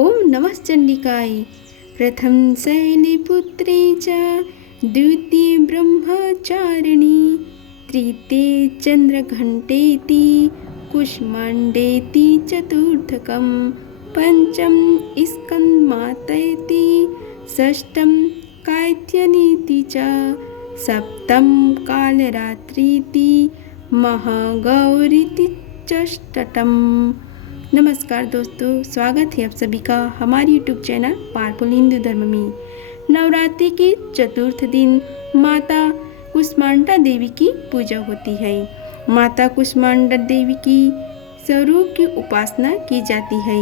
ओम नमः चंडिकाय। प्रथम शैलपुत्रे च द्वितीय ब्रह्मचारिणी तृतीय चंद्रघंटेति कुष्मांडेति चतुर्थकं पंचम स्कंदमातेति षष्ठम कात्यायनीति च सप्तम कालरात्रीति महागौरीति षष्ठम। नमस्कार दोस्तों, स्वागत है आप सभी का हमारे YouTube चैनल पावरफुल हिंदू धर्म में। नवरात्रि के चतुर्थ दिन माता कुष्मांडा देवी की पूजा होती है। माता कुष्मांडा देवी की स्वरूप की उपासना की जाती है।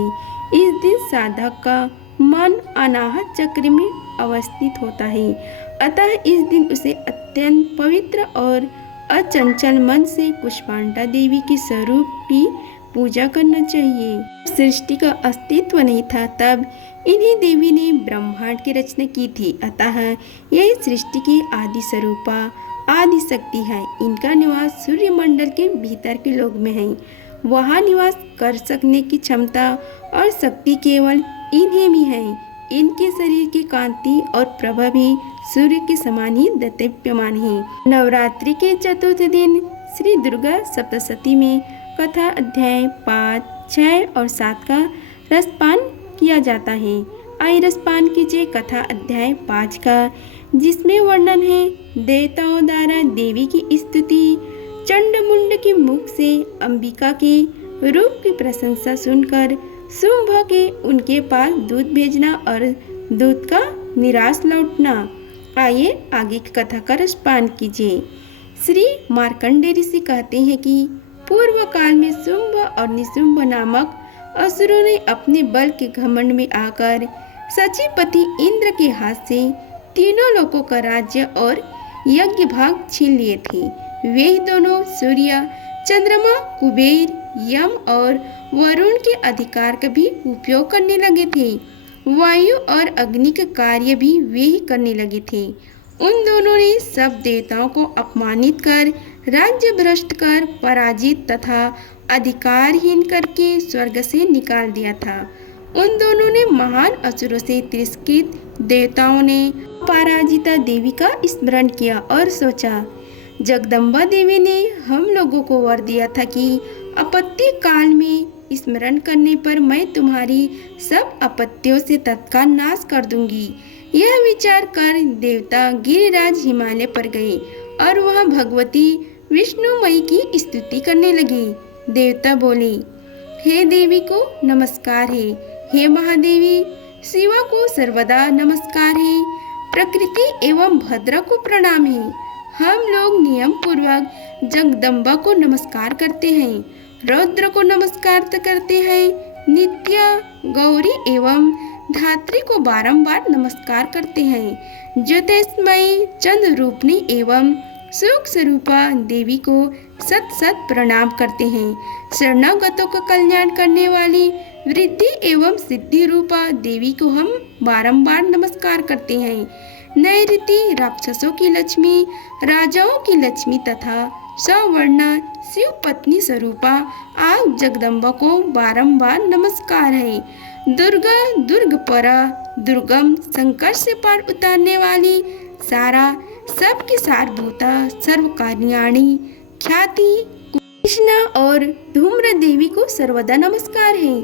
इस दिन साधक का मन अनाहत चक्र में अवस्थित होता है, अतः इस दिन उसे अत्यंत पवित्र और अचंचल मन से कुष्मांडा देवी के स्वरूप की पूजा करना चाहिए। सृष्टि का अस्तित्व नहीं था, तब इन्हीं देवी ने ब्रह्मांड की रचना की थी, अतः यह सृष्टि की आदि स्वरूपा आदि शक्ति है। इनका निवास सूर्य मंडल के भीतर के लोक में है। वहाँ निवास कर सकने की क्षमता और शक्ति केवल इन्हीं में है। इनके शरीर की कांति और प्रभा भी सूर्य के समान ही दैदीप्यमान है। नवरात्रि के चतुर्थ दिन श्री दुर्गा सप्तशती में कथा अध्याय 5, 6 और 7 का रसपान किया जाता है। आइए रसपान कीजिए कथा अध्याय 5 का, जिसमें वर्णन है देवताओं द्वारा देवी की स्तुति। चंडमुंड के मुख से अंबिका के रूप की प्रशंसा सुनकर शुंभ के उनके पास दूध भेजना और दूध का निराश लौटना। आइए आगे की कथा का रसपान कीजिए। श्री मार्कंडेय ऋषि कहते हैं कि पूर्व काल में शुंभ और निशुंभ नामक असुरों ने अपने बल के घमंड में आकर सचीपति इंद्र के हाथ से तीनों लोकों का राज्य और यज्ञ भाग छीन लिए थे। वे दोनों सूर्य, चंद्रमा, कुबेर, यम और वरुण के अधिकार का भी उपयोग करने लगे थे। वायु और अग्नि के कार्य भी वे ही करने लगे थे। उन दोनों ने सब देवताओं को अपमानित कर, राज्य भ्रष्ट कर, पराजित तथा अधिकारहीन करके स्वर्ग से निकाल दिया था। उन दोनों ने महान असुरों से तिरस्कृत देवताओं ने पराजिता देवी का स्मरण किया और सोचा, जगदम्बा देवी ने हम लोगों को वर दिया था कि आपत्ति काल में स्मरण करने पर मैं तुम्हारी सब आपत्तियों से तत्काल नाश कर दूंगी। यह विचार कर देवता गिरिराज हिमालय पर गए और वहां भगवती विष्णुमयी की स्तुति करने लगे। देवता बोले, हे देवी को नमस्कार है, हे महादेवी शिवा को सर्वदा नमस्कार है, प्रकृति एवं भद्रा को प्रणाम है। हम लोग नियम पूर्वक जगदम्बा को नमस्कार करते हैं, रौद्र को नमस्कार करते हैं, नित्या, गौरी एवं धात्री को बारंबार नमस्कार करते हैं, ज्योतिषमयी, चंद्र रूपनी एवं सुख स्वरूपा देवी को सत सत प्रणाम करते हैं। शरणागतों का कल्याण करने वाली वृद्धि एवं सिद्धि रूपा देवी को हम बारंबार नमस्कार करते हैं। नैऋति राक्षसों की लक्ष्मी, राजाओं की लक्ष्मी तथा सवर्णा शिव पत्नी स्वरूपा आप जगदम्बा को बारंबार नमस्कार है। दुर्गा, दुर्गपरा, दुर्गम, संकट से पार उतारने वाली, सारा, सबकी सारभूता, सर्वकार्याणी, ख्याति, कृष्णा और धूम्र देवी को सर्वदा नमस्कार है।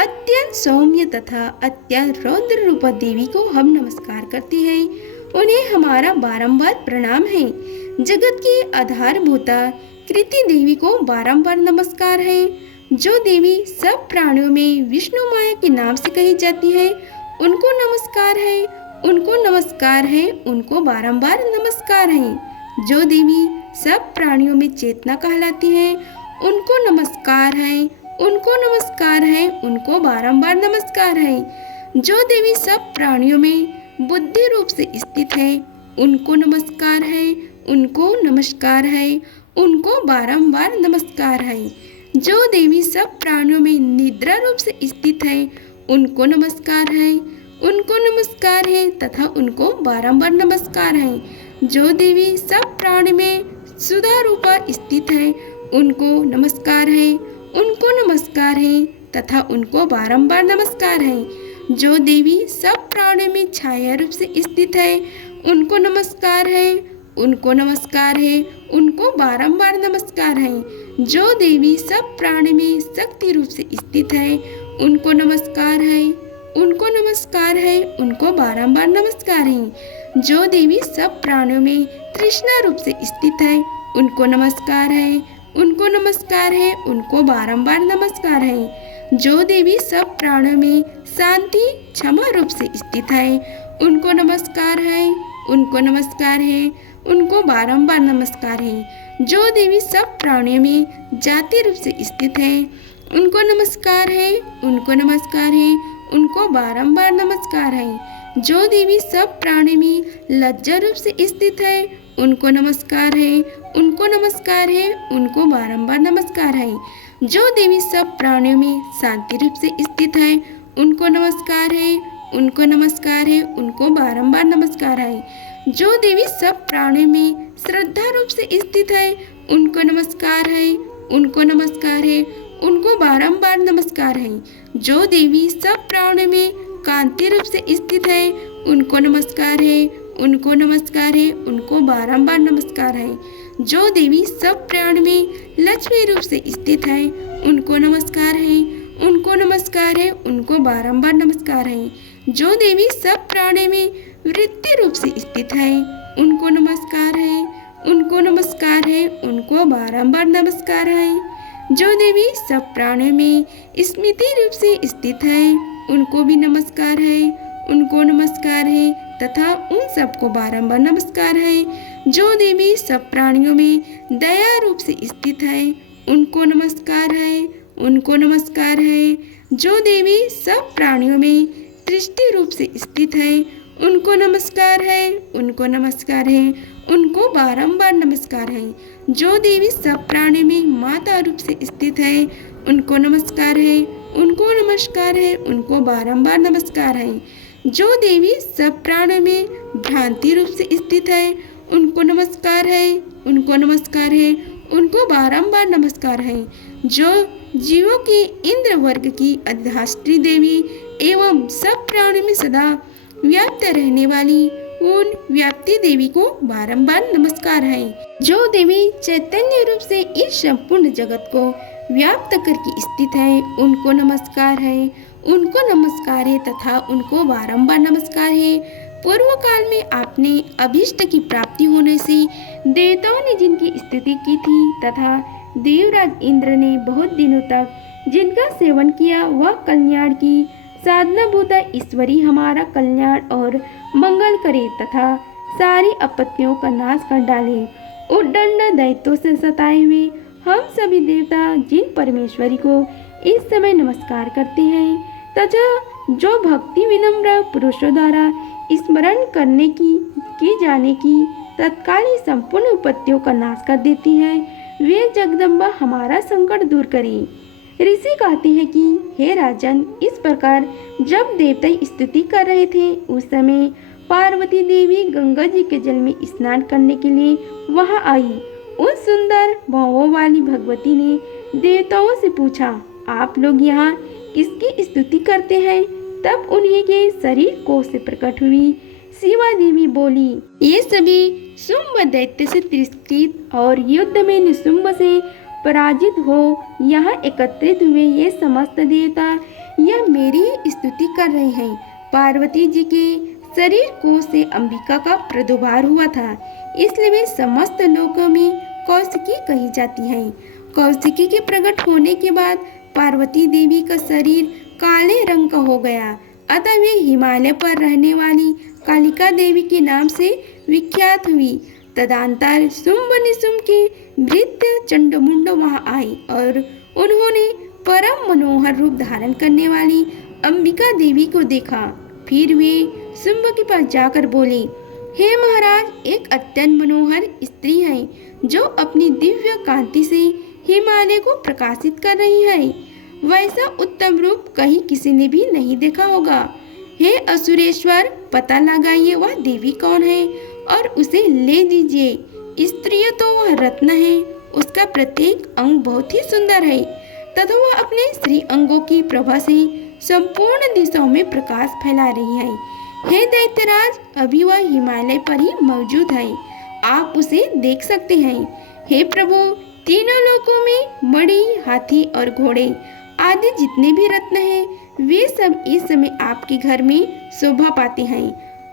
अत्यंत सौम्य तथा अत्यंत रौद्र रूपा देवी को हम नमस्कार करते हैं, उन्हें हमारा बारंबार प्रणाम है। जगत की आधारभूता कृति देवी को बारंबार नमस्कार है। जो देवी सब प्राणियों में विष्णु माया के नाम से कही जाती है, उनको नमस्कार है, उनको नमस्कार है, उनको बारंबार नमस्कार है। जो देवी सब प्राणियों में चेतना कहलाती है, उनको नमस्कार है, उनको नमस्कार है, उनको बारंबार नमस्कार है। जो देवी सब प्राणियों में बुद्धि रूप से स्थित है, उनको नमस्कार है, उनको नमस्कार है, उनको बारंबार नमस्कार है। जो देवी सब प्राणियों में निद्रा रूप से स्थित है, उनको नमस्कार है, उनको नमस्कार है तथा उनको बारंबार नमस्कार है। जो देवी सब प्राणी में सुधा रूपा स्थित है, उनको नमस्कार है, उनको नमस्कार है तथा उनको बारंबार नमस्कार है। जो देवी सब प्राणियों में छाया रूप से स्थित है, उनको नमस्कार है, उनको नमस्कार है, उनको बारंबार नमस्कार है। जो देवी सब प्राणियों में शक्ति रूप से स्थित है, उनको नमस्कार है, उनको नमस्कार है, उनको बारंबार नमस्कार है। जो देवी सब प्राणियों में तृष्णा रूप से स्थित है, उनको नमस्कार है, उनको नमस्कार है, उनको बारंबार नमस्कार है। जो देवी सब प्राणियों में शांति क्षमा रूप से स्थित है, उनको नमस्कार है, उनको नमस्कार है, उनको बारंबार नमस्कार है। जो देवी सब प्राणियों में जाति रूप से स्थित है, उनको नमस्कार है, उनको नमस्कार है, उनको बारंबार नमस्कार है। जो देवी सब प्राणियों में लज्जा रूप से स्थित है, उनको नमस्कार है, उनको नमस्कार है, उनको बारंबार नमस्कार है। जो देवी सब प्राणियों में शांति रूप से स्थित है, उनको नमस्कार है, उनको नमस्कार है, उनको बारंबार नमस्कार है। जो देवी सब प्राणियों में श्रद्धा रूप से स्थित है, उनको नमस्कार है, उनको नमस्कार है, उनको बारंबार नमस्कार है। जो देवी सब प्राणियों में कांति रूप से स्थित है, उनको नमस्कार है, उनको नमस्कार है, उनको बारंबार नमस्कार है। जो देवी सब प्राणियों में लक्ष्मी रूप से स्थित है, उनको नमस्कार है, उनको नमस्कार है, उनको बारंबार नमस्कार है। जो देवी सब प्राणियों में वृत्ति रूप से स्थित है, उनको नमस्कार है, उनको नमस्कार है, उनको बारंबार नमस्कार है। जो देवी सब प्राणियों में स्मृति रूप से स्थित है, उनको भी नमस्कार है, उनको नमस्कार है तथा उन सबको बारंबार नमस्कार है। जो देवी सब प्राणियों में दया रूप से स्थित है, उनको नमस्कार है, उनको नमस्कार है। जो देवी सब प्राणियों में दृष्टि रूप से स्थित है, उनको नमस्कार है, उनको नमस्कार है, उनको बारंबार नमस्कार है। जो देवी सब प्राणियों में माता रूप से स्थित है, उनको नमस्कार है, उनको नमस्कार है, उनको बारंबार नमस्कार है। जो देवी सब प्राणियों में भ्रांति रूप से स्थित है, उनको नमस्कार है, उनको नमस्कार है, उनको बारंबार नमस्कार है। जो जीवों की इंद्र वर्ग की अधिष्ठात्री देवी एवं सब प्राणियों में सदा व्याप्त रहने वाली उन व्याप्ति देवी को बारंबार नमस्कार है। जो देवी चैतन्य रूप से इस संपूर्ण जगत को व्याप्त करके स्थित है, उनको नमस्कार है, उनको नमस्कार है तथा उनको बारंबार नमस्कार है। पूर्व काल में आपने अभीष्ट की प्राप्ति होने से देवताओं ने जिनकी स्तुति की थी तथा देवराज इंद्र ने बहुत दिनों तक जिनका सेवन किया, वह कल्याण की साधना भूता ईश्वरी हमारा कल्याण और मंगल करे तथा सारी आपत्तियों का नाश कर डाले। उद्दंड दैत्यों से सताए हुए हम सभी देवता जिन परमेश्वरी को इस समय नमस्कार करते हैं तथा जो भक्ति विनम्र पुरुषों द्वारा स्मरण करने की जाने की तत्काल ही संपूर्ण उपत्तियों का नाश कर देती है, वे जगदम्बा हमारा संकट दूर करे। ऋषि कहते हैं कि हे राजन, इस प्रकार जब देवता स्तुति कर रहे थे उस समय पार्वती देवी गंगा जी के जल में स्नान करने के लिए वहां आई। उन सुंदर भावों वाली भगवती ने देवताओं से पूछा, आप लोग यहाँ किसकी स्तुति करते हैं? तब उन्हीं के शरीर कोष से प्रकट हुई शिवा देवी बोली, ये सभी शुंभ दैत्य से तिरस्कृत और युद्ध में निशुंभ से पराजित हो यहाँ एकत्रित हुए ये समस्त देवता यह मेरी स्तुति कर रहे हैं। पार्वती जी के शरीर कोष से अंबिका का प्रादुर्भाव हुआ था, इसलिए वे समस्त लोकों में कौशिकी कही जाती हैं। कौशिकी के प्रकट होने के बाद पार्वती देवी का शरीर काले रंग का हो गया, अतः वे हिमालय पर रहने वाली कालिका देवी के नाम से विख्यात हुई। तदंतर शुंभ निशुंभ के भृत्य चंडमुंड वहां आई और उन्होंने परम मनोहर रूप धारण करने वाली अंबिका देवी को देखा। फिर वे शुंभ के पास जाकर बोले, हे महाराज, एक अत्यंत मनोहर स्त्री है जो अपनी दिव्य कांति से हिमालय को प्रकाशित कर रही है। वैसा उत्तम रूप कहीं किसी ने भी नहीं देखा होगा। हे असुरेश्वर, पता लगाइए वह देवी कौन है और उसे ले दीजिए। स्त्री तो वह रत्न है, उसका प्रत्येक अंग बहुत ही सुंदर है तथा वह अपने स्त्री अंगों की प्रभा से संपूर्ण दिशाओं में प्रकाश फैला रही है। हे दैत्यराज, अभी वह हिमालय पर ही मौजूद है, आप उसे देख सकते हैं। हे प्रभु, तीनों लोकों में मणि, हाथी और घोड़े आदि जितने भी रत्न हैं, वे सब इस समय आपके घर में शोभा पाते हैं।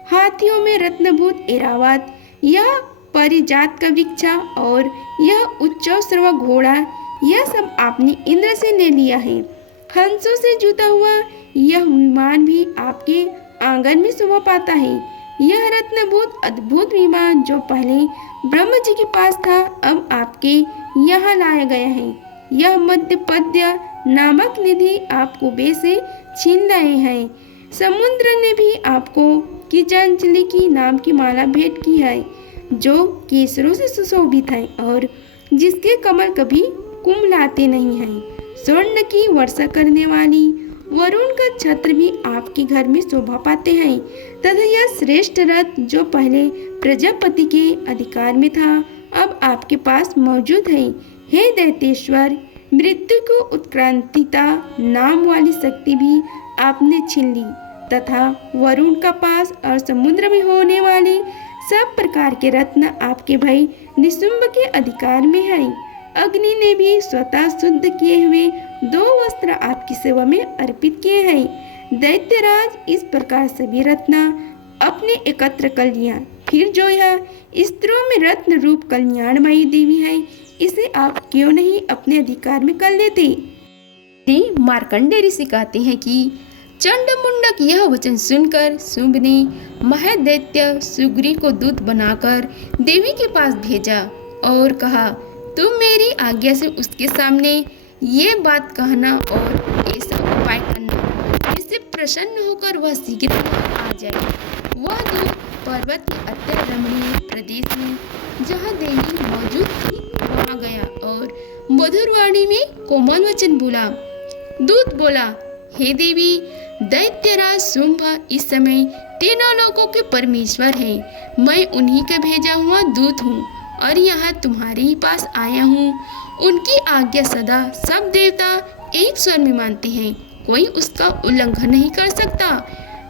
हाथियों में रत्नभूत ऐरावत, यह परिजात का वृक्ष और यह उच्चश्रवा घोड़ा, यह सब आपने इंद्र से ले लिया है। हंसों से जुता हुआ यह विमान भी आपके आंगन में शोभा पाता है। यह रत्नभूत अद्भुत विमान जो पहले ब्रह्म जी के पास था, अब आपके यहाँ लाया गया है। यह मध्यपद्य नामक निधि आप कुबेर से छीन लाए हैं। समुद्र ने भी आपको किंचंचली की नाम की माला भेंट की है, जो केसरों से सुशोभित है और जिसके कमल कभी कुम्हलाते नहीं हैं। स्वर्ण की वर्षा करने वाली वरुण का छत्र भी आपके घर में शोभा पाते हैं तथा यह श्रेष्ठ रथ जो पहले प्रजापति के अधिकार में था, अब आपके पास मौजूद है। हे दैत्येश्वर, मृत्यु को उत्क्रांतिता नाम वाली शक्ति भी आपने छीन ली तथा वरुण का पास और समुद्र में होने वाले सब प्रकार के रत्न आपके भाई निशुंभ के अधिकार में है। अग्नि ने भी स्वतः शुद्ध किए हुए 2 वस्त्र आपकी सेवा में अर्पित किए हैं। दैत्यराज, इस प्रकार सभी रत्न अपने एकत्र कर लिया। फिर जो यह स्त्रियों में रत्न रूप कल्याणमयी देवी है, इसे आप क्यों नहीं अपने अधिकार में कर लेते? मार्कंडेय ऋषि कहते हैं कि चंडमुंडक यह वचन सुनकर शुंभ ने महादैत्य सुग्री को दूत बनाकर देवी के पास भेजा और कहा, तुम मेरी आज्ञा से उसके सामने ये बात कहना और ऐसा उपाय करना जिससे प्रसन्न होकर वह शीघ्र आ जाए। वह दूत पर्वत के अत्यंत रमणीय प्रदेश में जहाँ देवी मौजूद थी वहाँ गया और मधुरवाणी में कोमल वचन बोला। दूत बोला, हे देवी, दैत्यराज शुंभ इस समय तीनों लोकों के परमेश्वर है। मैं उन्हीं का भेजा हुआ दूत हूँ और यहाँ तुम्हारे ही पास आया हूँ। उनकी आज्ञा सदा सब देवता एक स्वर में मानते हैं, कोई उसका उल्लंघन नहीं कर सकता।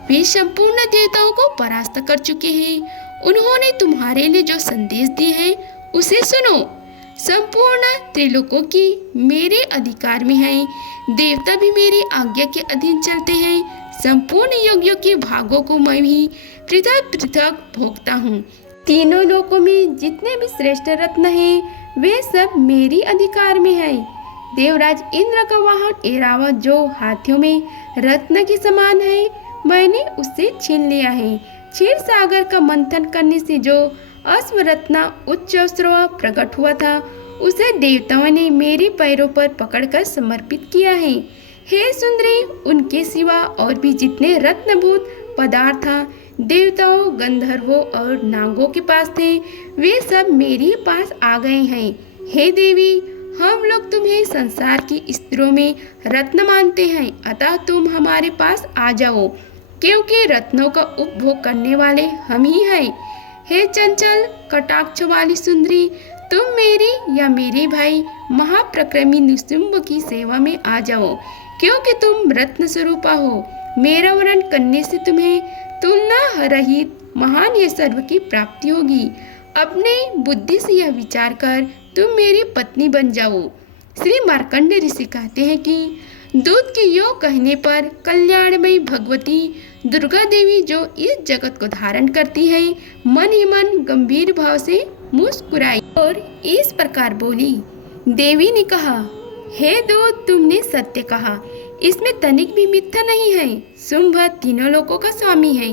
वे संपूर्ण देवताओं को परास्त कर चुके हैं। उन्होंने तुम्हारे लिए जो संदेश दिए हैं उसे सुनो। संपूर्ण त्रिलोकों की मेरे अधिकार में है। देवता भी मेरी आज्ञा के अधीन चलते हैं। संपूर्ण योगियों के भागों को मैं भी पृथक पृथक भोगता हूँ। तीनों लोकों में जितने भी श्रेष्ठ रत्न हैं, वे सब मेरी अधिकार में है। देवराज इंद्र का वाहन ऐरावत जो हाथियों में रत्न के समान है, मैंने उससे छीन लिया है। क्षीर सागर का मंथन करने से जो अश्वरत्न उच्चश्रवा प्रकट हुआ था, उसे देवताओं ने मेरे पैरों पर पकड़कर समर्पित किया है। हे सुंदरी, उनके सिवा और भी जितने रत्नभूत पदार्थ देवताओं, गंधर्वों और नागों के पास थे, वे सब मेरे पास आ गए हैं। हे देवी, हम लोग तुम्हें संसार की स्त्रियों में रत्न मानते हैं, अतः तुम हमारे पास आ जाओ, क्योंकि रत्नों का उपभोग करने वाले हम ही हैं। हे चंचल कटाक्ष वाली सुंदरी, तुम मेरी या मेरे भाई महाप्रक्रमी निशुंभ की सेवा में आ जाओ, क्योंकि तुम रत्न स्वरूपा हो। मेरा वर्णन करने से तुम्हें तुलना रहित महान ऐश्वर्य की प्राप्ति होगी। अपने बुद्धि से यह विचार कर तुम मेरी पत्नी बन जाओ। श्री मार्कंडेय ऋषि कहते हैं कि दूत के यो कहने पर कल्याणमयी भगवती दुर्गा देवी जो इस जगत को धारण करती है, मन ही मन गंभीर भाव से मुस्कुराई और इस प्रकार बोली। देवी ने कहा, हे दूत, तुमने सत्य कहा, इसमें तनिक भी मिथ्या नहीं है। शुंभ तीनों लोकों का स्वामी है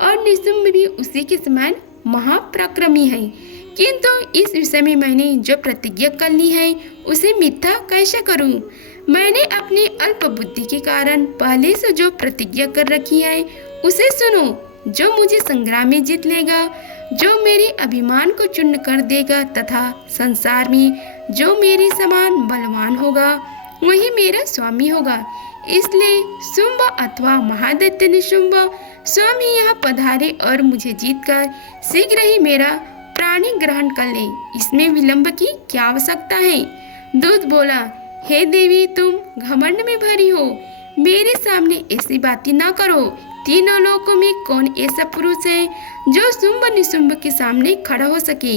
और निशुंभ भी उसी के समान महापराक्रमी है, किंतु इस विषय में मैंने जो प्रतिज्ञा कर ली है उसे मिथ्या कैसे करूं? मैंने अपनी अल्प बुद्धि के कारण पहले से जो प्रतिज्ञा कर रखी है उसे सुनो। जो मुझे संग्राम में जीत लेगा, जो मेरे अभिमान को चूर्ण कर देगा तथा संसार में जो मेरे समान बलवान होगा, वही मेरा स्वामी होगा। इसलिए शुंभ अथवा महादैत्य निशुंभ स्वयं ही यहाँ पधारे और मुझे जीतकर शीघ्र ही मेरा प्राणी ग्रहण कर ले। इसमें विलंब की क्या आवश्यकता है? दूत बोला, हे देवी, तुम घमंड में भरी हो। मेरे सामने ऐसी बातें ना करो। तीनों लोकों में कौन ऐसा पुरुष है जो शुंभ निशुंभ के सामने खड़ा हो सके?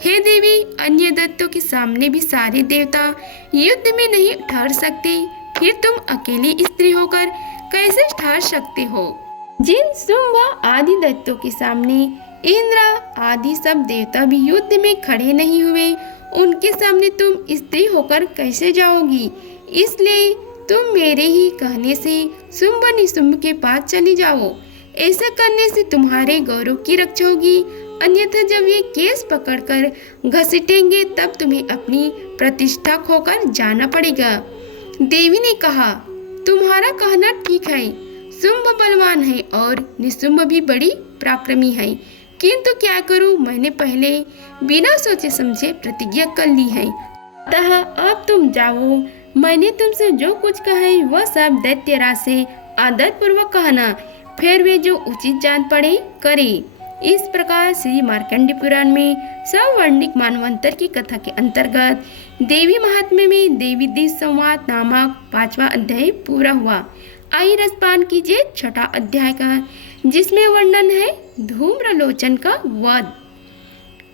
हे देवी, अन्य दैत्यों के सामने भी सारे देवता युद्ध में नहीं ठहर सकते, फिर तुम अकेली स्त्री होकर कैसे ठहर सकते हो? जिन शुंभ आदि दैत्यों के सामने इंद्र आदि सब देवता भी युद्ध में खड़े नहीं हुए, उनके सामने तुम स्त्री होकर कैसे जाओगी? इसलिए तुम मेरे ही कहने से शुंभ निशुंभ के पास चली जाओ। ऐसा करने से तुम्हारे गौरव की रक्षा होगी, अन्यथा जब ये केस पकड़कर घसीटेंगे तब तुम्हें अपनी प्रतिष्ठा खोकर जाना पड़ेगा। देवी ने कहा, तुम्हारा कहना ठीक है, शुंभ बलवान है और निशुंभ भी बड़ी पराक्रमी है, किंतु क्या करूं, मैंने पहले बिना सोचे समझे प्रतिज्ञा कर ली है। अतः अब तुम जाओ, मैंने तुमसे जो कुछ कहा है वह सब दैत्यराज से आदर पूर्वक कहना, फिर वे जो उचित जान पड़े करे। इस प्रकार श्री मार्कंडेय पुराण में सवर्णिक मानवंतर की कथा के अंतर्गत देवी महात्म्य में देवी दिव्य संवाद नामक 5वां अध्याय पूरा हुआ। आइए रसपान कीजिए 6ठा अध्याय का, जिसमें वर्णन है धूम्रलोचन का वध।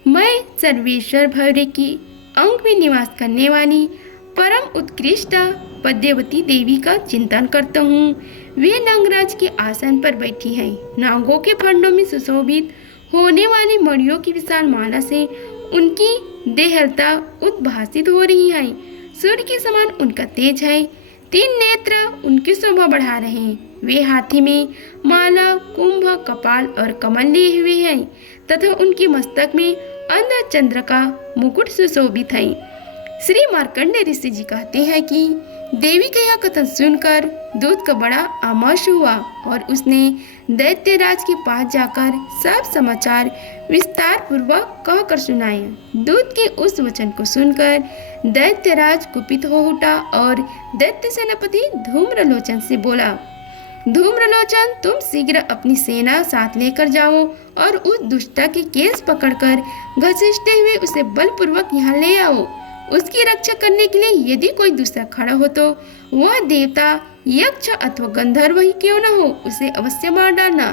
मैं सर्वेश्वर भैरव की अंक में निवास करने वाली परम उत्कृष्ट पद्यवती देवी का चिंतन करता हूँ। वे नागराज के आसन पर बैठी है। नागों के फंडों में सुशोभित होने वाली मणियों की विशाल माला से उनकी देहलता उद्भासित हो रही है। सूर्य के समान उनका तेज है। 3 नेत्र उनकी शोभा बढ़ा रहे हैं। वे हाथी में माला, कुंभ, कपाल और कमल लिए हुए हैं तथा उनके मस्तक में अंध चंद्र का मुकुट सुशोभित है। श्री मार्कंडेय ऋषि जी कहते हैं कि देवी का यह कथन सुनकर दूत का बड़ा आमोश हुआ और उसने दैत्यराज के पास जाकर सब समाचार विस्तार पूर्वक कहकर सुनाया। दूत के उस वचन को सुनकर दैत्यराज कुपित हो उठा और दैत्य सेनापति धूम्रलोचन से बोला, धूम्रलोचन, तुम शीघ्र अपनी सेना साथ लेकर जाओ और उस दुष्टा के केस पकड़कर घसीटते हुए उसे बलपूर्वक यहाँ ले आओ। उसकी रक्षा करने के लिए यदि कोई दूसरा खड़ा हो तो वह देवता, यक्ष अथवा गंधर्व ही क्यों न हो, उसे अवश्य मार डालना।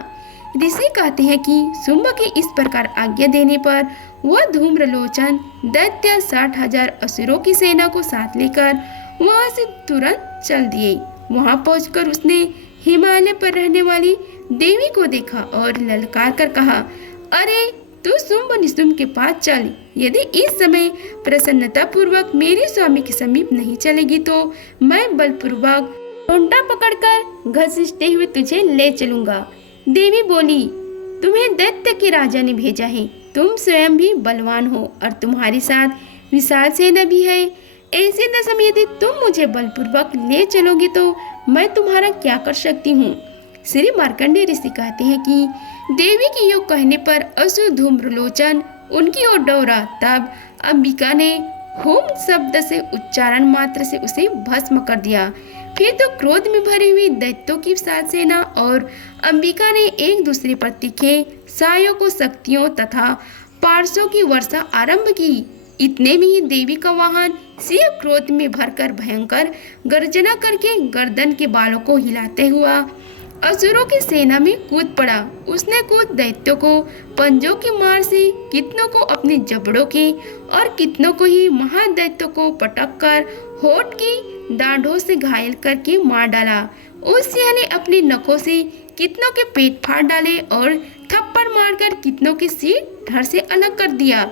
ऋषि कहते हैं कि शुंभ के इस प्रकार आज्ञा देने पर वह धूम्रलोचन दैत्य 60,000 असुरों की सेना को साथ लेकर वहां से तुरंत चल दिए। वहां पहुंचकर उसने हिमालय पर रहने वाली देवी को देखा और ललकार कर कहा, अरे तू शुंभ निशुंभ के पास चल। यदि इस समय प्रसन्नता पूर्वक मेरे स्वामी के समीप नहीं चलेगी तो मैं बलपूर्वक डंडा पकड़कर घसीटते हुए तुझे ले चलूंगा। देवी बोली, तुम्हें दैत्य के राजा ने भेजा है, तुम स्वयं भी बलवान हो और तुम्हारे साथ विशाल सेना भी है। ऐसे दशा में यदि तुम मुझे बलपूर्वक ले चलोगे तो मैं तुम्हारा क्या कर सकती हूँ? श्री मार्कंडेय ऋषि कहते हैं कि देवी के योग कहने पर असुर धूम्रलोचन उनकी ओर दौड़ा। तब अंबिका ने होम शब्द से उच्चारण मात्र से उसे भस्म कर दिया। फिर तो क्रोध में भरी हुई दैत्यों की विशाल सेना और अंबिका ने एक दूसरे पर तीखे सायों शक्तियों तथा पार्श्वों की वर्षा आरंभ की। इतने में ही देवी का वाहन सिंह क्रोध में भरकर भयंकर गर्जना करके गर्दन के बालों को हिलाते हुआ असुरों की सेना में कूद पड़ा। उसने कुछ दैत्यों को पंजों की मार से, कितनों को अपने जबड़ों के और कितनों को ही महादैत्यों को पटक कर होठ की दाढ़ों से घायल करके मार डाला। उस सिंह ने अपने नखों से कितनों के पेट फाड़ डाले और थप्पड़ मारकर कितनों के सिर धड़ से अलग कर दिया।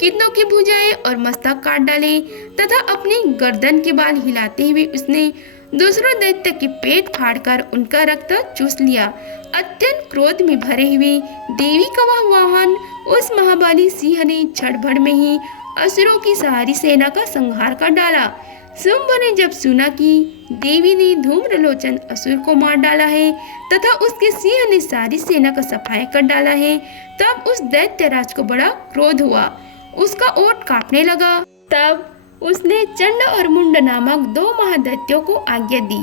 कितनों की भुजाएं और मस्तक काट डाले तथा अपनी गर्दन के बाल हिलाते हुए उसने दूसरों दैत्य के पेट फाड़कर उनका रक्त चूस लिया। अत्यंत क्रोध में भरे हुए देवी का वह वाहन उस महाबली सिंह ने क्षण में ही असुरों की सारी सेना का संहार कर डाला। शुंभ ने जब सुना कि देवी ने धूम्रलोचन असुर को मार डाला है तथा उसके सिंह ने सारी सेना का सफाया कर डाला है, तब उस दैत्यराज को बड़ा क्रोध हुआ। उसका ओठ कांपने लगा। तब उसने चंड और मुंड नामक 2 महादैत्यों को आज्ञा दी,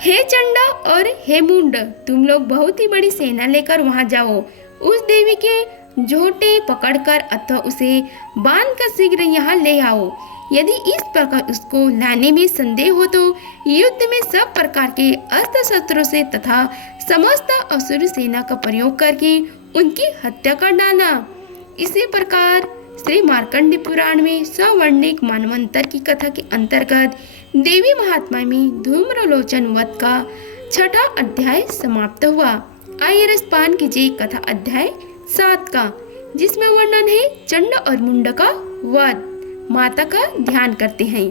हे चंड और हे मुंड, तुम लोग बहुत ही बड़ी सेना लेकर वहां जाओ। उस देवी के झोटे पकड़कर अथवा उसे बांधकर शीघ्र यहाँ ले आओ। यदि इस प्रकार उसको लाने में संदेह हो तो युद्ध में सब प्रकार के अस्त्र शस्त्रों से तथा समस्त असुर सेना का प्रयोग करके उनकी हत्या कर डाला। इसी प्रकार श्री मार्कंडेय पुराण में सवर्णिक मानवंतर की कथा के अंतर्गत देवी महात्मा में धूम्रलोचन वध का 6वां अध्याय समाप्त हुआ। आइए रसपान कीजिए कथा अध्याय 7 का, जिसमें वर्णन है चंड और मुंड का वध। माता का ध्यान करते हैं।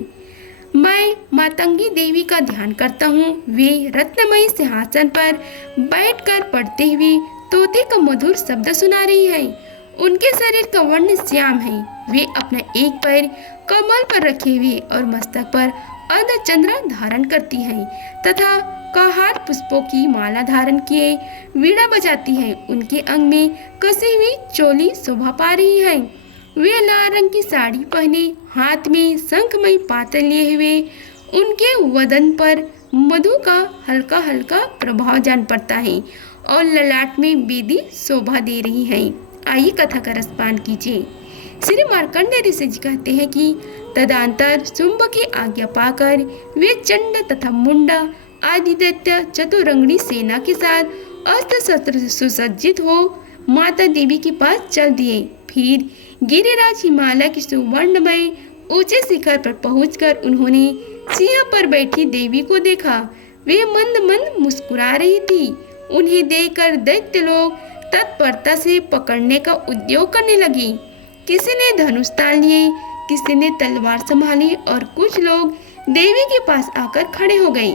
मैं मातंगी देवी का ध्यान करता हूँ। वे रत्नमयी सिंहासन पर बैठकर पढ़ते हुए तोते का मधुर शब्द सुना रही है। उनके शरीर का वर्ण श्याम है। वे अपना एक पैर कमल पर रखे हुए और मस्तक पर अर्धचंद्र धारण करती हैं तथा कहार पुष्पों की माला धारण किए वीणा बजाती है। उनके अंग में कसी हुई चोली शोभा पा रही है। वे लाल रंग की साड़ी पहने हाथ में शंखमयी पात्र लिए हुए, उनके वदन पर मधु का हल्का हल्का प्रभाव जान पड़ता है और ललाट में बेदी शोभा दे रही है। आइए कथा का रसपान कीजिए। श्री मार्कंडेय ऋषि जी कहते हैं कि तदंतर शुंभ की आज्ञा पाकर वे चंड तथा मुंड आदि दैत्य चतुरंगनी सेना के साथ अस्त्र शस्त्र सुसज्जित हो माता देवी के पास चल दिए। फिर गिरिराज हिमालय के सुवर्णमय ऊंचे शिखर पर पहुंचकर उन्होंने सिंह पर बैठी देवी को देखा। वे मंद मंद मुस्कुरा रही थी। उन्हें देखकर दैत्य लोग तत्परता से पकड़ने का उद्योग करने लगी। किसी ने धनुष तान लिए, किसी ने तलवार संभाली और कुछ लोग देवी के पास आकर खड़े हो गए।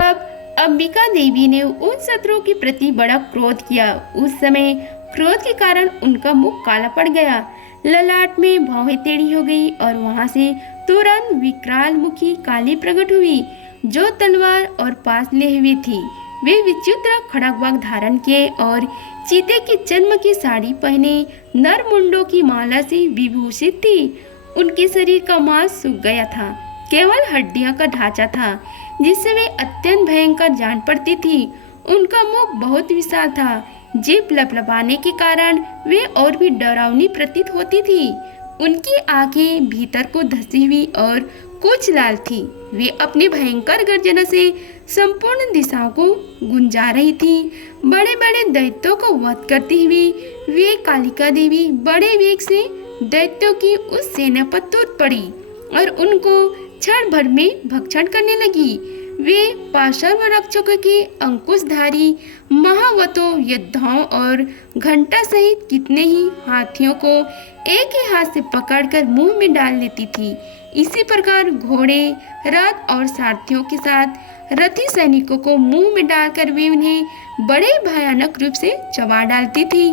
अब अंबिका देवी ने उन शत्रुओं के प्रति बड़ा क्रोध किया। उस समय क्रोध के कारण उनका मुख काला पड़ गया, ललाट में भौहें टेढ़ी हो गई और वहां से तुरंत विकराल मुखी काली प्रकट हुई जो तलवार और पास ले हुई थी। वे विचित्र खड़गवाग धारण किए और चीते की चर्म की साड़ी पहने नर मुंडों की माला से विभूषित थी। उनके शरीर का मांस सूख गया था, केवल हड्डियां का ढांचा था जिससे वे अत्यंत भयंकर जान पड़ती थी। उनका मुख बहुत विशाल था, जीभ लपलपाने के कारण वे और भी डरावनी प्रतीत होती थी। उनकी आंखें भीतर को धसी हुई और कुछ लाल थी। वे अपनी भयंकर गर्जना से संपूर्ण दिशाओं को गुंजा रही थी। बड़े बड़े दैत्यों को वध करती हुई वे कालिका देवी बड़े वेग से दैत्यों की उस सेना पर टूट पड़ी और उनको क्षण भर में भक्षण करने लगी। वे पाशर्व रक्षकों के अंकुशधारी महावतों योद्धाओं और घंटा सहित कितने ही हाथियों को एक ही हाथ से पकड़कर मुंह में डाल लेती थी। इसी प्रकार घोड़े, रथ और सारथियों के साथ रथी सैनिकों को मुंह में डालकर वे उन्हें बड़े भयानक रूप से चबा डालती थी।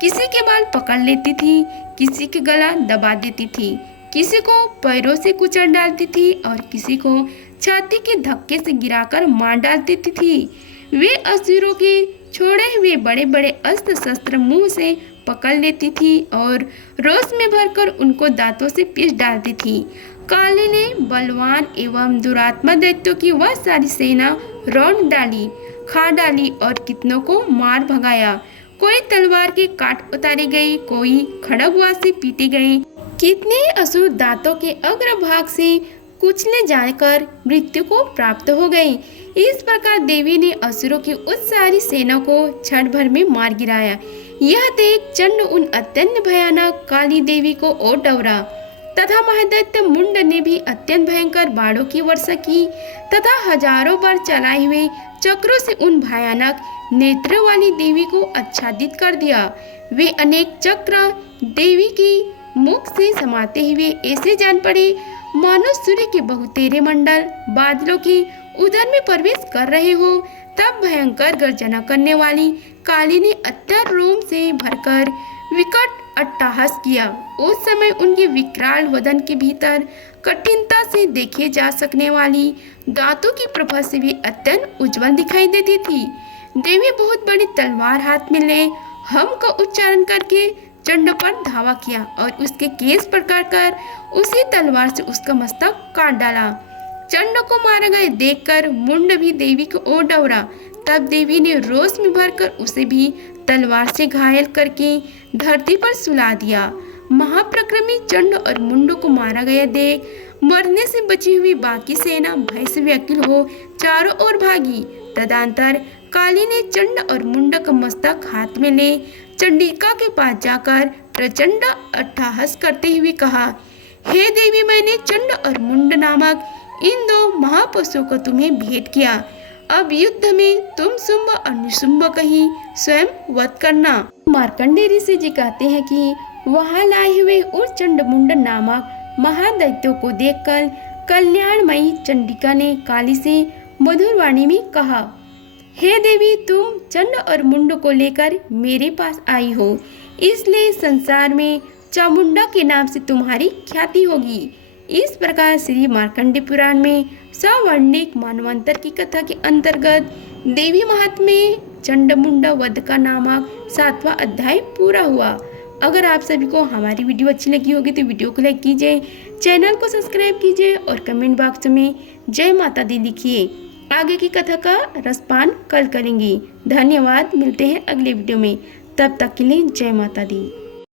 किसी के बाल पकड़ लेती थी, किसी के गला दबा देती थी, किसी को पैरों से कुचल डालती थी और किसी को छाती के धक्के से गिराकर मार डाल देती थी। वे असुरों के छोड़े हुए बड़े बड़े अस्त्र शस्त्र मुंह से पकड़ लेती थी और रोष में भरकर उनको दांतों से पीस डालती थी। काली ने बलवान एवं दुरात्मा दैत्यों की वह सारी सेना रौंद डाली, खा डाली और कितनों को मार भगाया। कोई तलवार के काट उतारी गई, कोई खड़गवार से पीटे गए। कितने असुर दांतों के अग्रभाग से कुचले जाकर मृत्यु को प्राप्त हो गए। इस प्रकार देवी ने असुरों की उस सारी सेना को क्षण भर में मार गिराया। यह देख चंड उन अत्यंत भयानक काली देवी को ओर डरा तथा महादैत्य मुंड ने भी अत्यंत भयंकर बाणों की वर्षा की तथा हजारों बार चलाए हुए चक्रों से उन भयानक नेत्रों वाली देवी को आच्छादित कर दिया। वे अनेक चक्र देवी की मुख से समाते हुए ऐसे जान पड़े मानो सूर्य के बहुतेरे मंडल बादलों की उधर में प्रवेश कर रहे हो। तब भयंकर गर्जना करने वाली काली ने अत्यंत रोम से भरकर विकट अट्टहास किया। उस समय उनके विकराल वदन के भीतर कठिनता से देखे जा सकने वाली दांतों की प्रभा से भी अत्यंत उज्जवल दिखाई देती थी। देवी बहुत बड़ी तलवार हाथ में ले हम का उच्चारण करके चंड पर धावा किया और उसके केस पकड़ कर उसी तलवार से उसका मस्तक काट डाला। चंड को मारा गए देखकर मुंड भी देवी को ओर दौड़ा। तब देवी ने रोष में भरकर उसे भी तलवार से घायल करके धरती पर सुला दिया। महाप्रक्रमी चंड और मुंड को मारा गया देख मरने से बची हुई बाकी सेना भय से व्याकुल हो चारों ओर भागी। तदंतर काली ने चंड और मुंड का मस्तक हाथ में ले चंडिका के पास जाकर प्रचंड अट्टहास करते हुए कहा, हे देवी, मैंने चंड और मुंड नामक इन दो महापशुओं को तुम्हें भेंट किया। अब युद्ध में तुम शुंभ और निशुंभ का ही स्वयं वध करना। मार्कंडेय ऋषि जी कहते हैं कि वहां लाए हुए उस चंड मुंड नामक महादैत्यों को देखकर कल्याणमयी चंडिका ने काली से मधुर वाणी में कहा, हे देवी, तुम चंड और मुंड को लेकर मेरे पास आई हो, इसलिए संसार में चामुंडा के नाम से तुम्हारी ख्याति होगी। इस प्रकार श्री मार्कंडेय पुराण में सवर्णिक मानवांतर की कथा के अंतर्गत देवी महात्म्य चंड मुंड वध का नामक 7वां अध्याय पूरा हुआ। अगर आप सभी को हमारी वीडियो अच्छी लगी होगी तो वीडियो को लाइक कीजिए, चैनल को सब्सक्राइब कीजिए और कमेंट बॉक्स में जय माता दी लिखिए। आगे की कथा का रसपान कल करेंगे। धन्यवाद। मिलते हैं अगले वीडियो में। तब तक के लिए जय माता दी।